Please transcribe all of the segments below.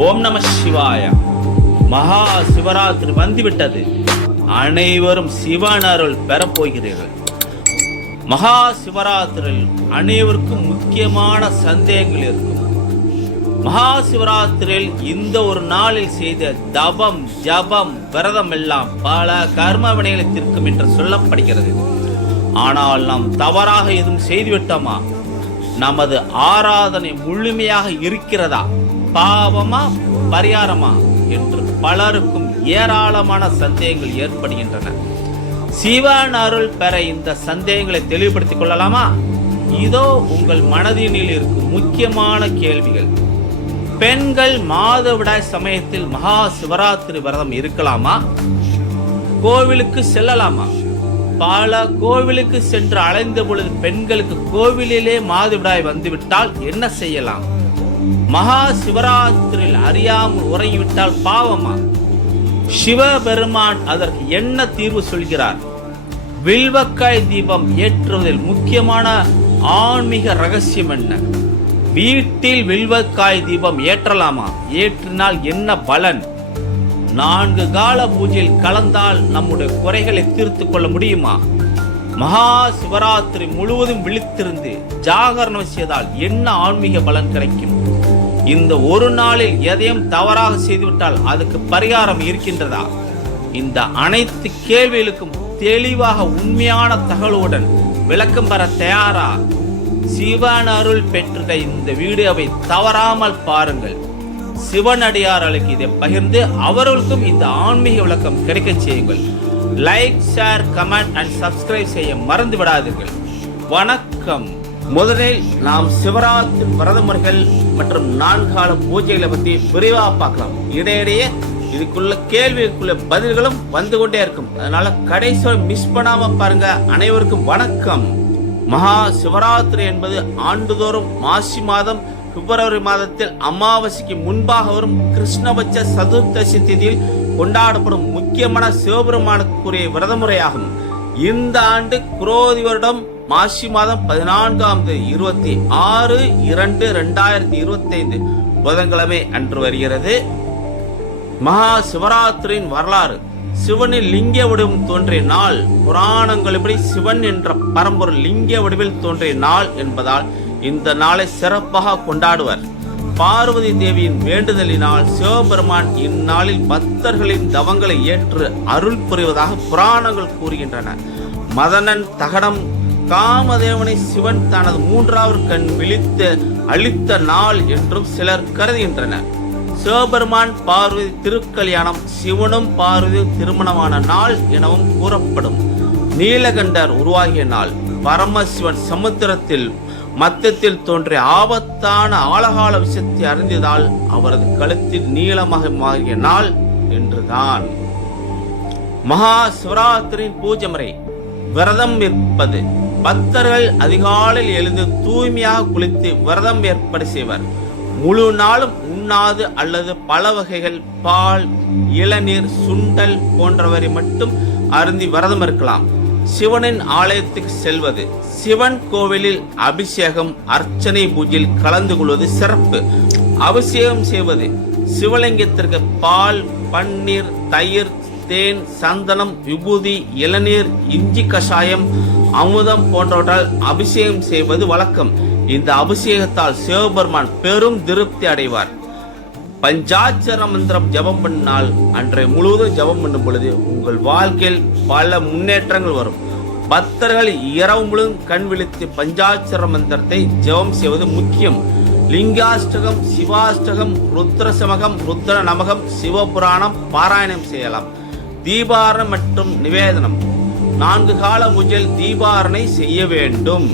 ஓம் நம சிவாய. மகா சிவராத்திரி வந்துவிட்டது. அனைவரும் சிவன் அருள் பெறப்போகிறீர்கள் மகா சிவராத்திரியில் அனைவருக்கும் முக்கியமான சந்தேகங்கள் இருக்கும். மகா சிவராத்திரியில் இந்த ஒரு நாளில் செய்த தபம் ஜபம் விரதம் எல்லாம் பல கர்ம வினைகளை தீர்க்கும் என்று சொல்லப்படுகிறது. ஆனால் நாம் தவறாக எதுவும் செய்துவிட்டோமா? நமது ஆராதனை முழுமையாக இருக்கிறதா? பாவமா பரிகாரமா என்று பலருக்கும் ஏராளமான சந்தேகங்கள் ஏற்படுகின்றன. சிவன் அருள் பெற இந்த சந்தேகங்களை தெளிவுபடுத்திக் கொள்ளலாமா? இதோ உங்கள் மனதினில் இருக்கும் முக்கியமான கேள்விகள். பெண்கள் மாதவிடாய் சமயத்தில் மகா சிவராத்திரி விரதம் இருக்கலாமா? கோவிலுக்கு செல்லலாமா? பல கோவிலுக்கு சென்று அலைந்த பொழுது பெண்களுக்கு கோவிலிலே மாதவிடாய் வந்துவிட்டால் என்ன செய்யலாம்? மகா சிவராத்திரியில் அறியாமல் உறங்கிவிட்டால் பாவமா? சிவபெருமான் அதற்கு என்ன தீர்வு சொல்கிறார்? வில்வக்காய் தீபம் ஏற்றுவதில் முக்கியமான ஆன்மீக ரகசியம் என்ன? வீட்டில் வில்வக்காய் தீபம் ஏற்றலாமா? ஏற்றினால் என்ன பலன்? நான்கு கால பூஜையில் கலந்தால் நம்முடைய குறைகளை தீர்த்து கொள்ள முடியுமா? மகா சிவராத்திரி முழுவதும் விழித்திருந்து ஜாகரணம் செய்தால் என்ன ஆன்மீக பலன் கிடைக்கும்? இந்த ஒரு நாளில் எதையும் தவறாக செய்துவிட்டால் அதுக்கு பரிகாரம் இருக்கின்றதா? இந்த அனைத்து கேள்விகளுக்கும் தெளிவாக உண்மையான தகவலுடன் விளக்கம் பெற தயாரா? சிவன் அருள் பெற்ற இந்த வீடியோவை தவறாமல் பாருங்கள். சிவனடியார்களுக்கு இதை பகிர்ந்து அவர்களுக்கும் இந்த ஆன்மீக விளக்கம் கிடைக்க செய்யுங்கள். Like share comment and subscribe செய்ய மறந்து விடாதீர்கள். வணக்கம். முதலில் நாம் சிவராத்திரி விரத முறைகள் மற்றும் நான்கால பூஜைகளை பற்றி விரிவா பார்க்கலாம். இடையிடையே இதுக்குள்ள கேள்விக்குள்ள பதில்களும் வந்து கொண்டே இருக்கும். அதனால கடைசி மிஸ் பண்ணாம பாருங்க. அனைவருக்கும் வணக்கம். மகா சிவராத்திரி என்பது ஆண்டுதோறும் மாசி மாதம் பிப்ரவரி மாதத்தில் அமாவாசைக்கு முன்பாக வரும் கிருஷ்ணபட்ச சதுர்த்தசி திதியில் கொண்டாடப்படும் முக்கியமான சிவபெருமானுக்குரிய விரதமுறையாகும். இந்த ஆண்டு குரோதி வருடம் மாசி மாதம் பதினான்காம் தேதி இருபத்தி ஆறு இரண்டு ரெண்டாயிரத்தி இருபத்தி ஐந்து புதன்கிழமை அன்று வருகிறது. மகா சிவராத்திரியின் வரலாறு சிவனின் லிங்க வடிவம் தோன்றிய நாள் புராணங்களின்படி சிவன் என்ற பரம்பொருள் லிங்க வடிவில் தோன்றிய நாள் என்பதால் இந்த நாளை சிறப்பாக கொண்டாடுவர். பார்வதி தேவியின் வேண்டுதலினால் சிவபெருமான் இந்நாளில் பக்தர்களின் தவங்களை ஏற்று அருள் புரிவதாக புராணங்கள் கூறுகின்றன. மதனன் தகடம் காமதேவனை சிவன் தனது மூன்றாவது கண் விழித்து அளித்த நாள் என்றும் சிலர் கருதுகின்றனர். சிவபெருமான் பார்வதி திருக்கல்யாணம் சிவனும் பார்வதி திருமணமான நாள் எனவும் கூறப்படும். நீலகண்டர் உருவாகிய நாள் பரமசிவன் சமுத்திரத்தில் மத்தியத்தில் தோன்றிய ஆபத்தான ஆழகால விஷயத்தை அறிந்ததால் அவரது கழுத்தில் நீளமாக மாறிய நாள் என்றுதான். மகா சிவராத்திரியின் பூஜை முறை விரதம் இருப்பது. பக்தர்கள் அதிகாலையில் எழுந்து தூய்மையாக குளித்து விரதம் ஏற்பாடு செய்வர். முழு நாளும் உண்ணாது அல்லது பல வகைகள் பால் இளநீர் சுண்டல் போன்றவரை மட்டும் அருந்தி விரதம் இருக்கலாம். சிவனின் ஆலயத்துக்கு செல்வது சிவன் கோவிலில் அபிஷேகம் அர்ச்சனை பூஜையில் கலந்து கொள்வது சிறப்பு. அபிஷேகம் செய்வது சிவலிங்கத்திற்கு பால் பன்னீர் தயிர் தேன் சந்தனம் விபூதி இளநீர் இஞ்சி கஷாயம் அமுதம் போன்றவற்றால் அபிஷேகம் செய்வது வழக்கம். இந்த அபிஷேகத்தால் சிவபெருமான் பெரும் திருப்தி அடைவார். பஞ்சாட்சர மந்திரம் ஜபம் பண்ணால் அன்றை முழுவதும் ஜபம் பண்ணும் பொழுது உங்கள் வாழ்க்கையில் பல முன்னேற்றங்கள் வரும். பக்தர்கள் இரவு முழுவதும் கண் விழித்து பஞ்சாட்சர மந்திரத்தை ஜெபம் செய்வது முக்கியம். லிங்காஷ்டகம் சிவாஷ்டகம் ருத்ரசமகம் ருத்ர நமகம் சிவபுராணம் பாராயணம் செய்யலாம். தீபாரணம் மற்றும் நிவேதனம். நான்கு கால பூஜையில் தீபாரணை செய்ய வேண்டும்.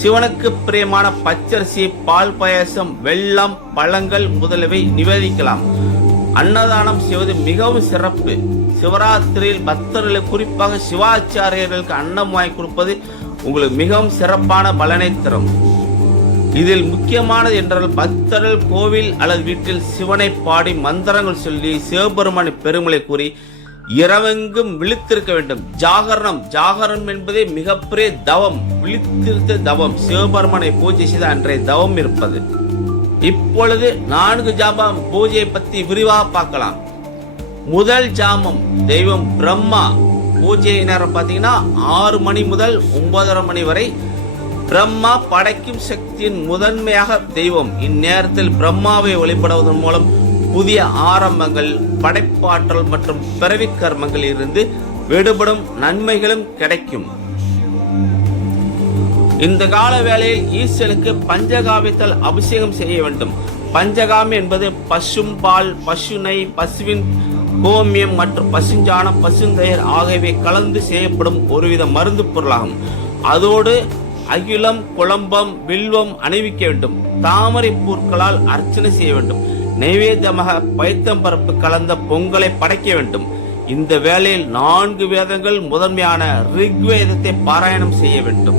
சிவனுக்கு பிரியமான பச்சரிசி பால் பாயசம் வெள்ளம் பழங்கள் முதலியவை நிவேதிக்கலாம். அன்னதானம் செய்வது மிகவும் சிறப்பு. சிவராத்திரியில் பக்தர்களுக்கு குறிப்பாக சிவாச்சாரியர்களுக்கு அன்னம் வாங்கி கொடுப்பது உங்களுக்கு மிகவும் சிறப்பான பலனை தரும். இதில் முக்கியமானது என்றால் பக்தர்கள் கோவில் அல்லது வீட்டில் சிவனை பாடி மந்திரங்கள் சொல்லி சிவபெருமானின் பெருமலை கூறி இரவெங்கும் விழித்திருக்க வேண்டும். ஜாகரணம் ஜாகரணம் என்பதே மிகப்பெரிய தவம். விழித்திருத்த தவம். சிவபெருமனை பூஜை செய்த அன்றைய தவம் இருப்பது. இப்பொழுது நான்கு ஜாபம் பூஜையை பத்தி விரிவாக பார்க்கலாம். முதல் ஜாமம் தெய்வம் பிரம்மா. பூஜை நேரம் பார்த்தீங்கன்னா ஆறு மணி முதல் ஒன்பதரை மணி வரை பிரம்மா படைக்கும் சக்தியின் முதன்மையாக தெய்வம். இந்நேரத்தில் பிரம்மாவை வழிபடுவதன் மூலம் புதிய ஆரம்பங்கள் படைப்பாற்றல் மற்றும் பிறவி கர்மங்களில் இருந்து விடுபடும் நன்மைகளும் கிடைக்கும். இந்த கால வேளையில் ஈஸ்வனுக்கு பஞ்சகாவியத்தால் அபிஷேகம் செய்ய வேண்டும். பஞ்சகாமி என்பது பசும் பால் பசுனை பசுவின் கோமியம் மற்றும் பசுஞ்சாணம் பசுந்தயிர் ஆகியவை கலந்து செய்யப்படும் ஒருவித மருந்து பொருளாகும். அதோடு அகிலம் குழம்பம் வில்வம் அணிவிக்க வேண்டும். தாமரை பூக்களால் அர்ச்சனை செய்ய வேண்டும். நைவேத்தியமாக பைத்தம்பருப்பு கலந்த பொங்கலை படைக்க வேண்டும். இந்த வேளையில் நான்கு வேதங்கள் முதன்மையான ரிக்வேதத்தை பாராயணம் செய்ய வேண்டும்.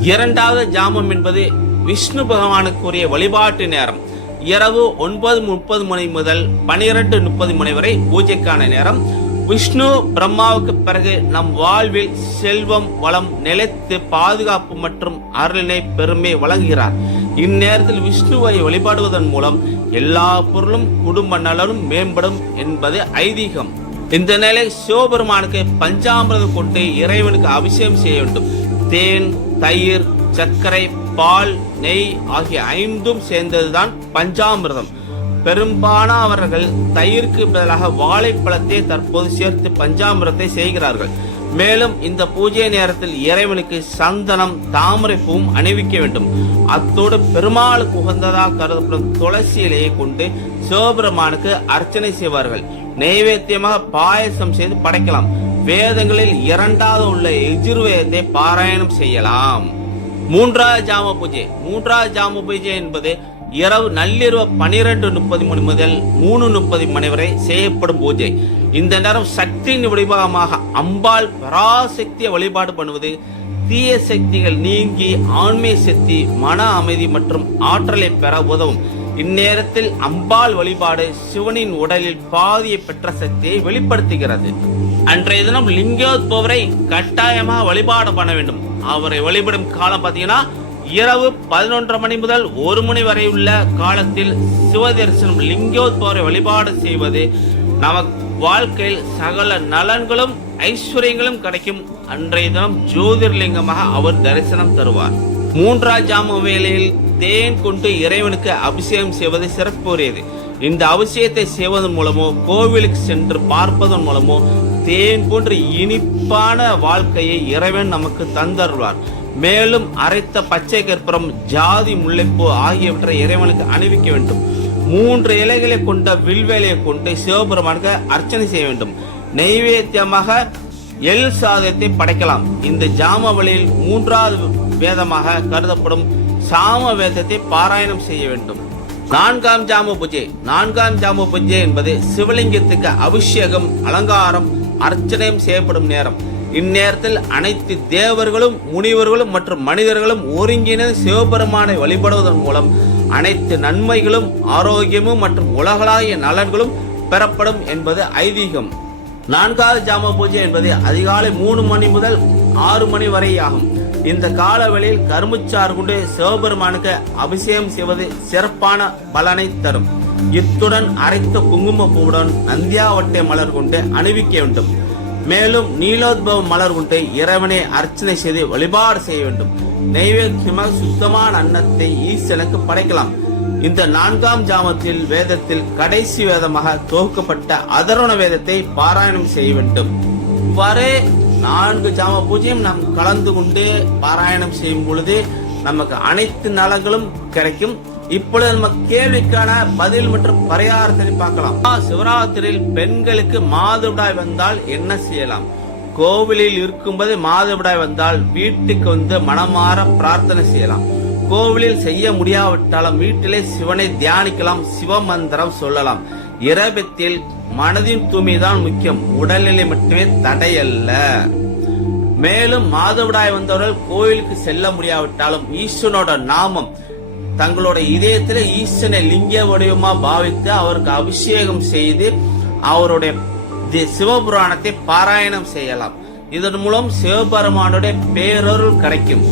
இரண்டாவது ஜாமம் என்பது விஷ்ணு பகவானுக்குரிய வழிபாட்டு நேரம். இரவு ஒன்பது முப்பது மணி முதல் பனிரெண்டு முப்பது மணி வரை பூஜைக்கான நேரம். விஷ்ணு பிரம்மாவுக்கு பிறகு நம் வாழ்வில் செல்வம் வளம் நிலைத்து பாதுகாப்பு மற்றும் அருளினை பெருமை வழங்குகிறார். இந்நேரத்தில் விஷ்ணுவை வழிபாடுவதன் மூலம் எல்லா பொருளும் குடும்ப நலனும் மேம்படும் என்பது ஐதீகம். இந்த நிலை சிவபெருமானுக்கு பஞ்சாமிரதம் கொண்டு இறைவனுக்கு அபிஷேகம் செய்ய வேண்டும். தேன் தயிர் சர்க்கரை பால் நெய் ஆகிய ஐந்தும் சேர்ந்ததுதான் பஞ்சாமிரதம். பெரும்பாலானவர்கள் தயிருக்கு பதிலாக வாழைப்பழத்தை தற்போது சேர்த்து பஞ்சாமிரத்தை செய்கிறார்கள். மேலும் இந்த பூஜை நேரத்தில் இறைவனுக்கு சந்தனம் தாமரை பூவும் அணிவிக்க வேண்டும். அத்தோடு பெருமாளுக்கு உகந்ததாக கருதப்படும் துளசி இலையை கொண்டு சிவபெருமானுக்கு அர்ச்சனை செய்வார்கள். நைவேத்தியமாக பாயசம் செய்து படைக்கலாம். வேதங்களில் இரண்டாவது உள்ள எஜுர்வேதத்தை பாராயணம் செய்யலாம். மூன்றாவது ஜாம பூஜை. மூன்றாவது ஜாம பூஜை என்பது இரவு நள்ளிரவு பனிரெண்டு முப்பது மணி முதல் மூணு முப்பது மணி வரை செய்யப்படும் பூஜை. இந்த நேரம் சக்தியின் வடிவமாக அம்பாள் பராசக்தியை வழிபாடு பண்ணுவது தீய சக்திகள் நீங்கி ஆண்மை சக்தி மன அமைதி மற்றும் ஆற்றலை பெற உதவும். இந்நேரத்தில் அம்பாள் வழிபாடு சிவனின் உடலில் பாதியை பெற்ற சக்தியை வெளிப்படுத்துகிறது. அன்றைய தினம் லிங்கோத்பவரை கட்டாயமாக வழிபாடு பண்ண வேண்டும். அவரை வழிபடும் காலம் பார்த்தீங்கன்னா இரவு பதினொன்றரை மணி முதல் ஒரு மணி வரை உள்ள காலத்தில் சிவதரிசனம் லிங்கோத்பவரை வழிபாடு செய்வது நமக்கு வாழ்க்கையில் சகல நலன்களும் ஐஸ்வர்யங்களும் கிடைக்கும். அன்றைய தினம் ஜோதிர்லிங்கமாக அவர் தரிசனம் தருவார். மூன்றாம் ஜாம வேளையில் தேன் கொண்டு இறைவனுக்கு அபிஷேகம் செய்வது சிறப்புரியது இந்த அபிஷேகத்தை செய்வதன் மூலமோ கோவிலுக்கு சென்று பார்ப்பதன் மூலமோ தேன் போன்ற இனிப்பான வாழ்க்கையை இறைவன் நமக்கு தந்தருவார் மேலும் அரைத்த பச்சை கற்பூரம் ஜாதி முல்லைப்பூ ஆகியவற்றை இறைவனுக்கு அணிவிக்க வேண்டும். மூன்று இலைகளை கொண்ட வில்வேலையை கொண்டு சிவபெருமானுக்கு அர்ச்சனை செய்ய வேண்டும். நைவேத்தியமாக எல் சாதத்தை படைக்கலாம். இந்த ஜாமவளியில் மூன்றாவது வேதமாக கருதப்படும் சாம வேதத்தை பாராயணம் செய்ய வேண்டும். நான்காம் ஜாம பூஜை. நான்காம் ஜாம பூஜை என்பது சிவலிங்கத்துக்கு அபிஷேகம் அலங்காரம் அர்ச்சனையும் செய்யப்படும் நேரம். இந்நேரத்தில் அனைத்து தேவர்களும் முனிவர்களும் மற்றும் மனிதர்களும் ஒருங்கிணைந்து சிவபெருமானை வழிபடுவதன் மூலம் அனைத்து நன்மைகளும் ஆரோக்கியமும் மற்றும் உலகளாவிய நலன்களும் பெறப்படும் என்பது ஐதீகம். நான்காவது ஜாம பூஜை என்பது அதிகாலை மூணு மணி முதல் ஆறு மணி வரை ஆகும் இந்த காலவெளியில் கரும்புச்சாறு கொண்டு சிவபெருமானுக்கு அபிஷேகம் செய்வது சிறப்பான பலனை தரும். இத்துடன் அரைத்த குங்குமப்பூவுடன் நந்தியாவட்டை மலர் கொண்டு அணிவிக்க வேண்டும். மேலும் நீலோத்பவ மலர் ஒன்றை இறைவனை அர்ச்சனை செய்து வழிபாடு செய்ய வேண்டும். நைவேத்தியமாக சுத்தமான அன்னத்தை ஈசனுக்கு படைக்கலாம். இந்த நான்காம் ஜாமத்தில் வேதத்தில் கடைசி வேதமாக தொகுக்கப்பட்ட அதருண வேதத்தை பாராயணம் செய்ய வேண்டும். இவ்வாறு நான்கு ஜாம பூஜையும் நாம் கலந்து கொண்டு பாராயணம் செய்யும் பொழுது நமக்கு அனைத்து நலங்களும் கிடைக்கும். இப்பொழுது நம்ம கேள்விக்கான பதில் மற்றும் பரிகாரத்தை பார்க்கலாம். ஆ, சிவராத்திரியில் பெண்களுக்கு மாதவிடாய் வந்தால் என்ன செய்யலாம்? கோவிலில் இருக்கும்போது மாதவிடாய் வந்தால் வீட்டுக்கு வந்து மனமாற பிரார்த்தனை செய்யலாம். கோவிலில் செய்ய முடியாவிட்டாலும் வீட்டிலே சிவனை தியானிக்கலாம் சிவமந்திரம் சொல்லலாம். இரபத்தில் மனதின் தூய்மைதான் முக்கியம். உடல்நிலை மட்டுமே தடையல்ல. மேலும் மாதவிடாய் வந்தவர்கள் கோயிலுக்கு செல்ல முடியாவிட்டாலும் ஈஸ்வனோட நாமம் தங்களோட இதயத்துல ஈசனை லிங்க வடிவமா பாவித்து அவருக்கு அபிஷேகம் செய்து அவருடைய சிவபுராணத்தை பாராயணம் செய்யலாம். இதன் மூலம் சிவபெருமானுடைய பேரொருள் கிடைக்கும்.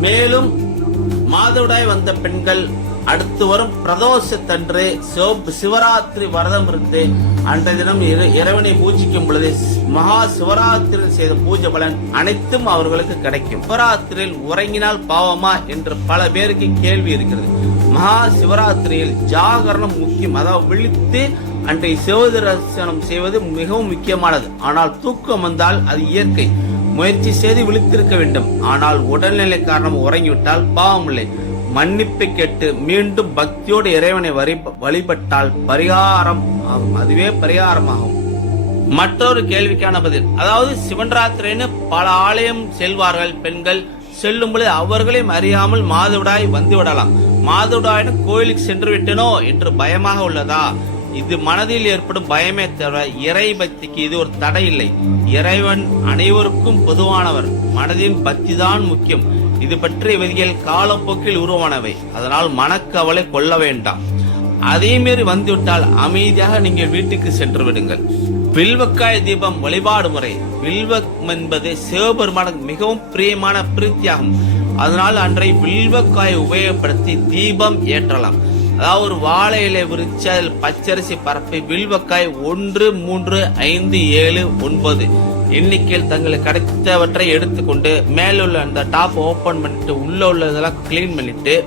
மேலும் மாதவிடாய் வந்த பெண்கள் அடுத்து வரும் பிரதோஷத்தன்று சிவப்பு சிவராத்திரி விரதம் இருந்து அன்றைய தினம் இறைவனை பூஜிக்கும் பொழுது மகா சிவராத்திரியில் செய்த பூஜை பலன் அனைத்தும் அவர்களுக்கு கிடைக்கும். சிவராத்திரியில் உறங்கினால் பாவமா என்று பல பேருக்கு கேள்வி இருக்கிறது. மகா சிவராத்திரியில் ஜாகரணம் முக்கியம். அதாவது விழித்து அன்றைய சிவதரிசனம் செய்வது மிகவும் முக்கியமானது. ஆனால் தூக்கம் வந்தால் அது இயற்கை. முயற்சி செய்து விழித்திருக்க வேண்டும். ஆனால் உடல்நிலை காரணம் உறங்கிவிட்டால் பாவமில்லை. மன்னிப்பு கேட்டு மீண்டும் பக்தியோடு இறைவனை வரி- வழிபட்டால் பரிகாரம் ஆகும். அதுவே பரிகாரமாகும். மற்றொரு கேள்விக்கான பதில். அதாவது சிவன் ராத்திரின்னு பல ஆலயம் செல்வார்கள் பெண்கள். செல்லும் பொழுது அவர்களையும் அறியாமல் மாதவிடாய் வந்து விடலாம் மாதவிடாயின்னு கோயிலுக்கு சென்று விட்டனோ என்று பயமாக உள்ளதா? இது மனதில் ஏற்படும் பயமே தவிர இறை பக்திக்கு இது ஒரு தடை இல்லை இறைவன் அனைவருக்கும் பொதுவானவர். மனதின் பக்தி தான் முக்கியம். இது பற்றிய விதிகள் காலப்போக்கில் உருவானவை. அதனால் மனக்கவலை கொள்ள வேண்டாம். அதே மாரி வந்துவிட்டால் அமைதியாக நீங்கள் வீட்டுக்கு சென்று விடுங்கள். வில்வக்காய் தீபம் வழிபாடு முறை. வில்வம் என்பது சிவபெருமானுக்கு மிகவும் பிரியமான பிரீத்தியாகும். அதனால் அன்றை வில்வக்காய் உபயோகப்படுத்தி தீபம் ஏற்றலாம். அதாவது ஒரு வாழை இலை விரிச்சு அதில் பச்சரிசி பரப்பி வில்வக்காய் ஒன்று மூன்று ஐந்து ஏழு ஒன்பது எண்ணிக்கையில் தங்களுக்கு கிடைத்தவற்றை எடுத்துக்கொண்டு மேலுள்ள அந்த டாப் ஓப்பன் பண்ணிட்டு உள்ள உள்ளதெல்லாம் க்ளீன் பண்ணிட்டு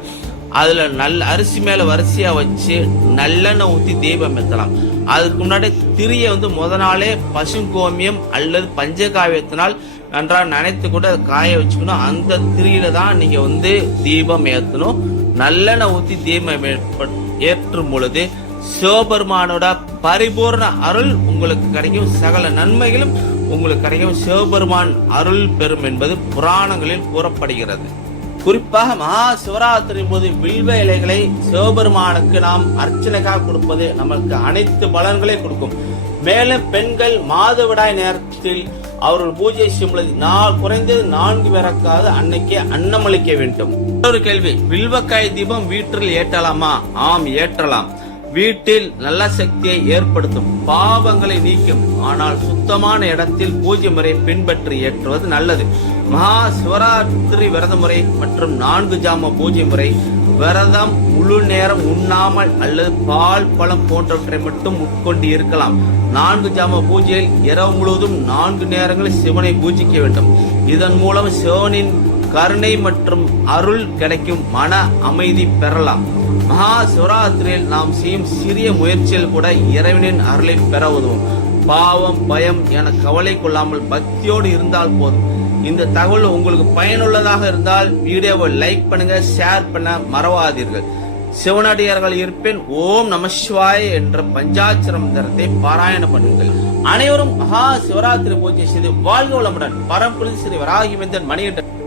அதுல நல்ல அரிசி மேல வரிசையா வச்சு நல்லெண்ணெய் ஊத்தி தீபம் ஏத்தலாம். அதுக்கு முன்னாடி திரியை வந்து முத நாளே பசுங்கோமியம் அல்லது பஞ்சகாவியத்தினால் நன்றாக நனைத்து கூட அதை காய வச்சுக்கணும். அந்த திரியில தான் நீங்க வந்து தீபம் ஏத்தணும். நல்லெண்ணெய் ஊத்தி தீபம் ஏற்ப- ஏற்றும் பொழுது சிவபெருமானோட பரிபூர்ண அருள் உங்களுக்கு கிடைக்கும். சகல நன்மைகளும் உங்களுக்கு கிடைக்கும் சிவபெருமான் அருள் பெறும் என்பது புராணங்களில் கூறப்படுகிறது. குறிப்பாக மகா சிவராத்திரி போது வில்வ இலைகளை சிவபெருமானுக்கு நாம் அர்ச்சனைக்காக கொடுப்பது நமக்கு அனைத்து பலன்களை கொடுக்கும். மேலும் பெண்கள் மாதவிடாய் நேரத்தில் அவர்கள் பூஜை செய்யும் பொழுது குறைந்தது நான்கு பேருக்காவது அன்னைக்கு அன்னமளிக்க வேண்டும். ஒரு கேள்வி வில்வக்காய் தீபம் வீட்டில் ஏற்றலாமா? ஆம் ஏற்றலாம். வீட்டில் நல்ல சக்தியை ஏற்படுத்தும் பாவங்களை நீக்கும். ஆனால் சுத்தமான இடத்தில் பூஜை முறை பின்பற்றி ஏற்றுவது நல்லது. மகா சிவராத்திரி விரத முறை மற்றும் நான்கு ஜாம பூஜை முறை. விரதம் முழு நேரம் உண்ணாமல் அல்லது பால் பழம் போன்றவற்றை மட்டும் உட்கொண்டு இருக்கலாம். நான்கு ஜாம பூஜையில் இரவு முழுவதும் நான்கு நேரங்களில் சிவனை பூஜிக்க வேண்டும். இதன் மூலம் சிவனின் கருணை மற்றும் அருள் கிடைக்கும். மன அமைதி பெறலாம். மகா சிவராத்திரியில் நாம் செய்யும் சிறிய முயற்சியில் கூட இறைவனின் அருளை பெற உதவும். பாவம் பயம் என கவலை கொள்ளாமல் பக்தியோடு இருந்தால் போதும். இந்த தகவல் உங்களுக்கு பயனுள்ளதாக இருந்தால் வீடியோவை லைக் பண்ணுங்க ஷேர் பண்ண மறவாதீர்கள். சிவனடியார்கள் இருப்பேன் ஓம் நமசிவாய என்ற பஞ்சாட்சர தரத்தை பாராயணம் பண்ணுங்கள். அனைவரும் மகா சிவராத்திரி பூஜை செய்து வாழ்க வளமுடன். பரம்புரி ஸ்ரீ வராகிவேந்தன் மணிகண்டன்.